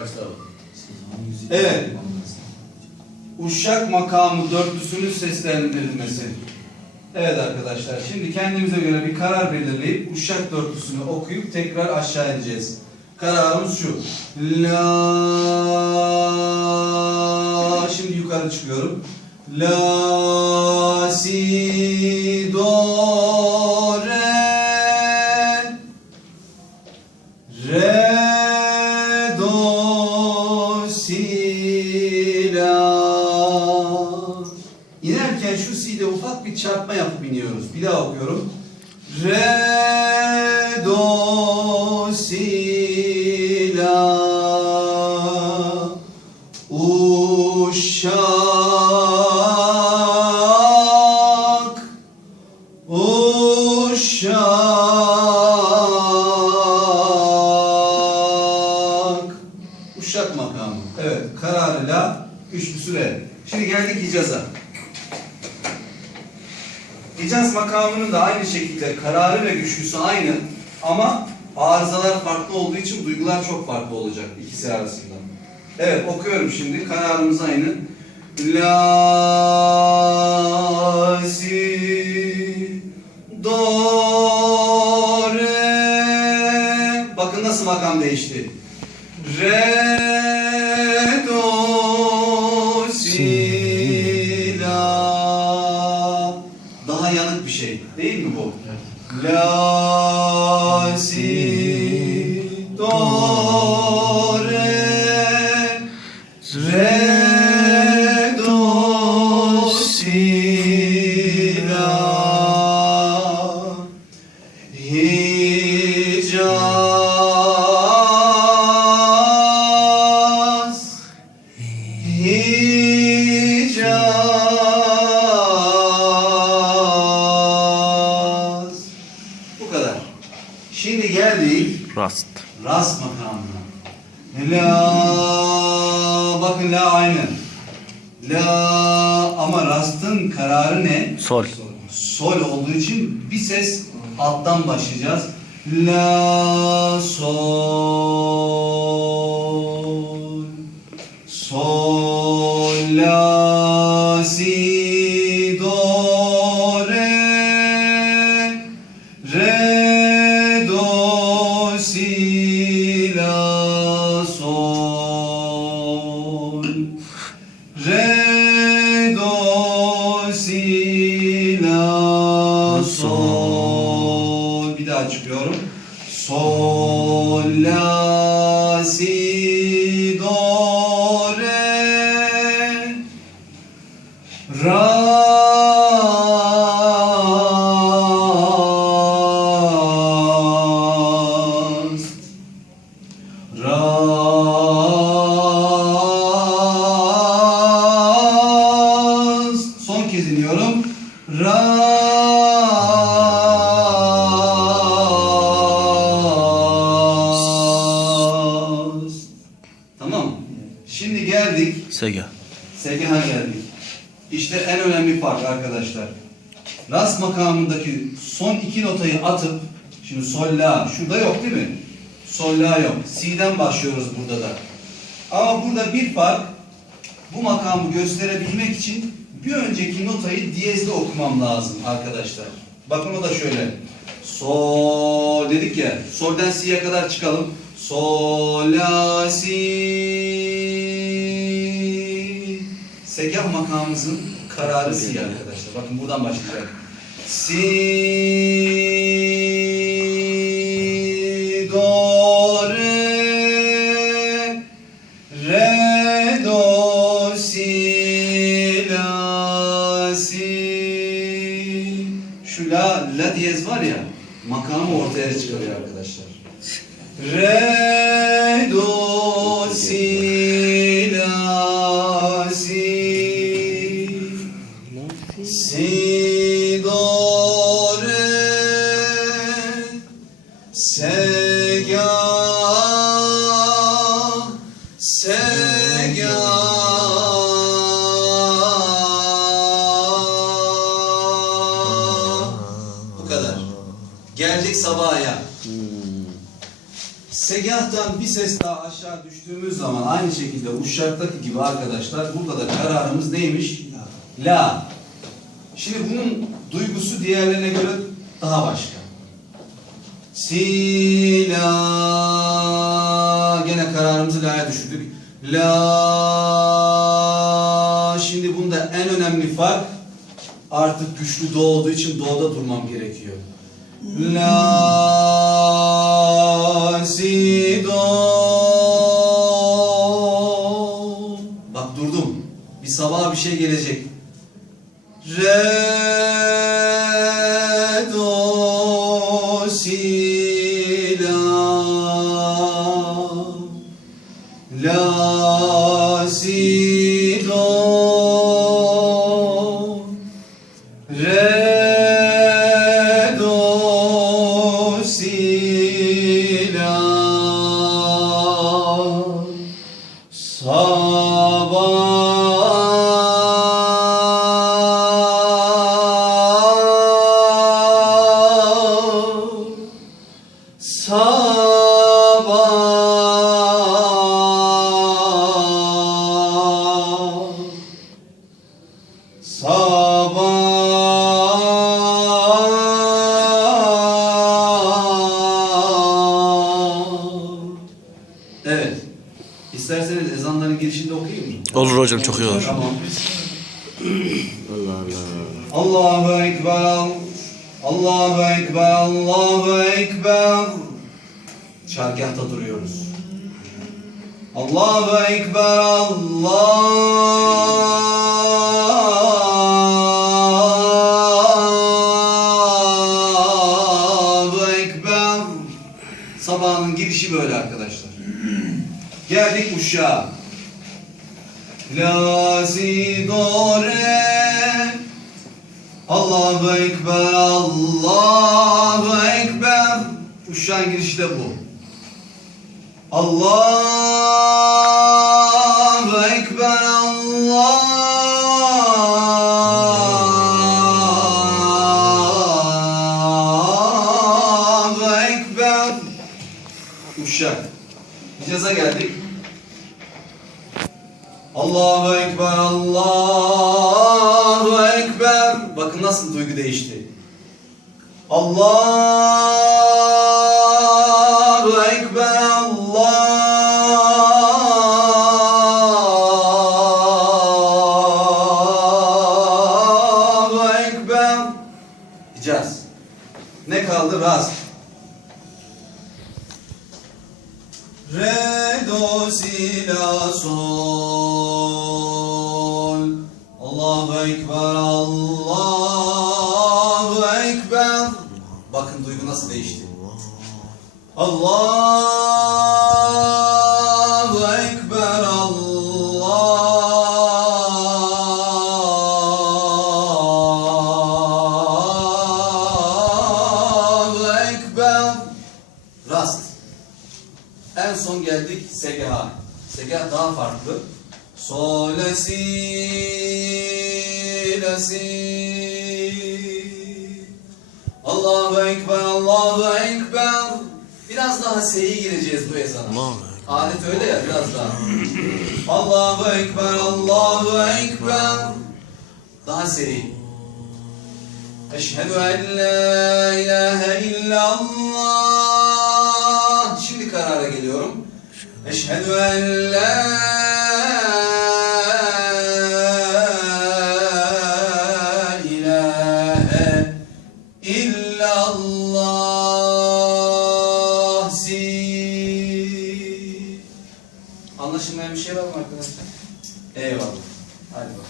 Başlayalım. Evet. Uşak makamı dörtlüsünün seslendirilmesi. Evet arkadaşlar, şimdi kendimize göre bir karar belirleyip uşak dörtlüsünü okuyup tekrar aşağı ineceğiz. Kararımız şu. La şimdi yukarı çıkıyorum. La si İnerken şu si'de ufak bir çarpma yapıp iniyoruz. Bir daha okuyorum. Re do si la Uşak makamının da aynı şekilde kararı ve güçlüsü aynı ama arızalar farklı olduğu için duygular çok farklı olacak ikisi arasında. Evet okuyorum şimdi. Kararımız aynı. La si do re Bakın nasıl makam değişti. Re Ras makamına. La bakın la aynı. La ama rastın kararı ne? Sol. Sol olduğu için bir ses alttan başlayacağız. La sol daha çıkıyorum. Sol la si do Şimdi geldik. Sege. Segeha geldik. İşte en önemli fark arkadaşlar. Rast makamındaki son iki notayı atıp şimdi sol la şurada yok değil mi? Sol la yok. Si'den başlıyoruz burada da. Ama burada bir fark bu makamı gösterebilmek için bir önceki notayı diyezle okumam lazım arkadaşlar. Bakın o da şöyle. Sol dedik ya. Sol'den si'ye kadar çıkalım. Sol la si. Makamımızın kararı si arkadaşlar. Bakın buradan başlayacak. Si do re Re do si la si Şu la la diyez var ya makamı ortaya çıkarıyor arkadaşlar. Re do si Se ga Se ga Bu kadar. Geldik sabaha. Segahtan bir ses daha aşağı düştüğümüz zaman aynı şekilde uşaktaki gibi arkadaşlar burada da kararımız neymiş? La. Şimdi bunun duygusu diğerlerine göre daha başka. Si la gene kararımızı la'ya düşürdük. La şimdi bunda en önemli fark artık güçlü do olduğu için do'da durmam gerekiyor. La si do Bak durdum. Bir sabah bir şey gelecek. Re Olur hocam çok iyi olur. Allahu Ekber. Allahu Ekber. Allahu Ekber. Çargahta duruyoruz. Allahu Ekber. Allahu Ekber. Sabahın girişi böyle arkadaşlar. Geldik uşağa. La si do re Allahu Ekber Allahu Ekber. Uşağın girişi de bu. Allahu Ekber Allahu Ekber. Uşak Micaza geldik Allahu Ekber, Allahu Ekber. Bakın nasıl duygu değişti. Allahu Ekber, Allahu Ekber. Hicaz. Ne kaldı? Rast. Re, do, si, la, sol. Allahu Ekber, Allahu Ekber. Bakın duygu nasıl değişti. Allahu Ekber, Allahu Ekber. Rast. En son geldik Segeha. Segah daha farklı. Sol, la, si, la, si. Allahu Ekber, Allahu Ekber. Biraz daha S'ye gireceğiz bu ezana. Adet öyle ya biraz daha. Allahu Ekber, Allahu Ekber. Daha seri. Eşhedü en la ilahe illallah. Şimdi karara geliyorum. Eşhedü en la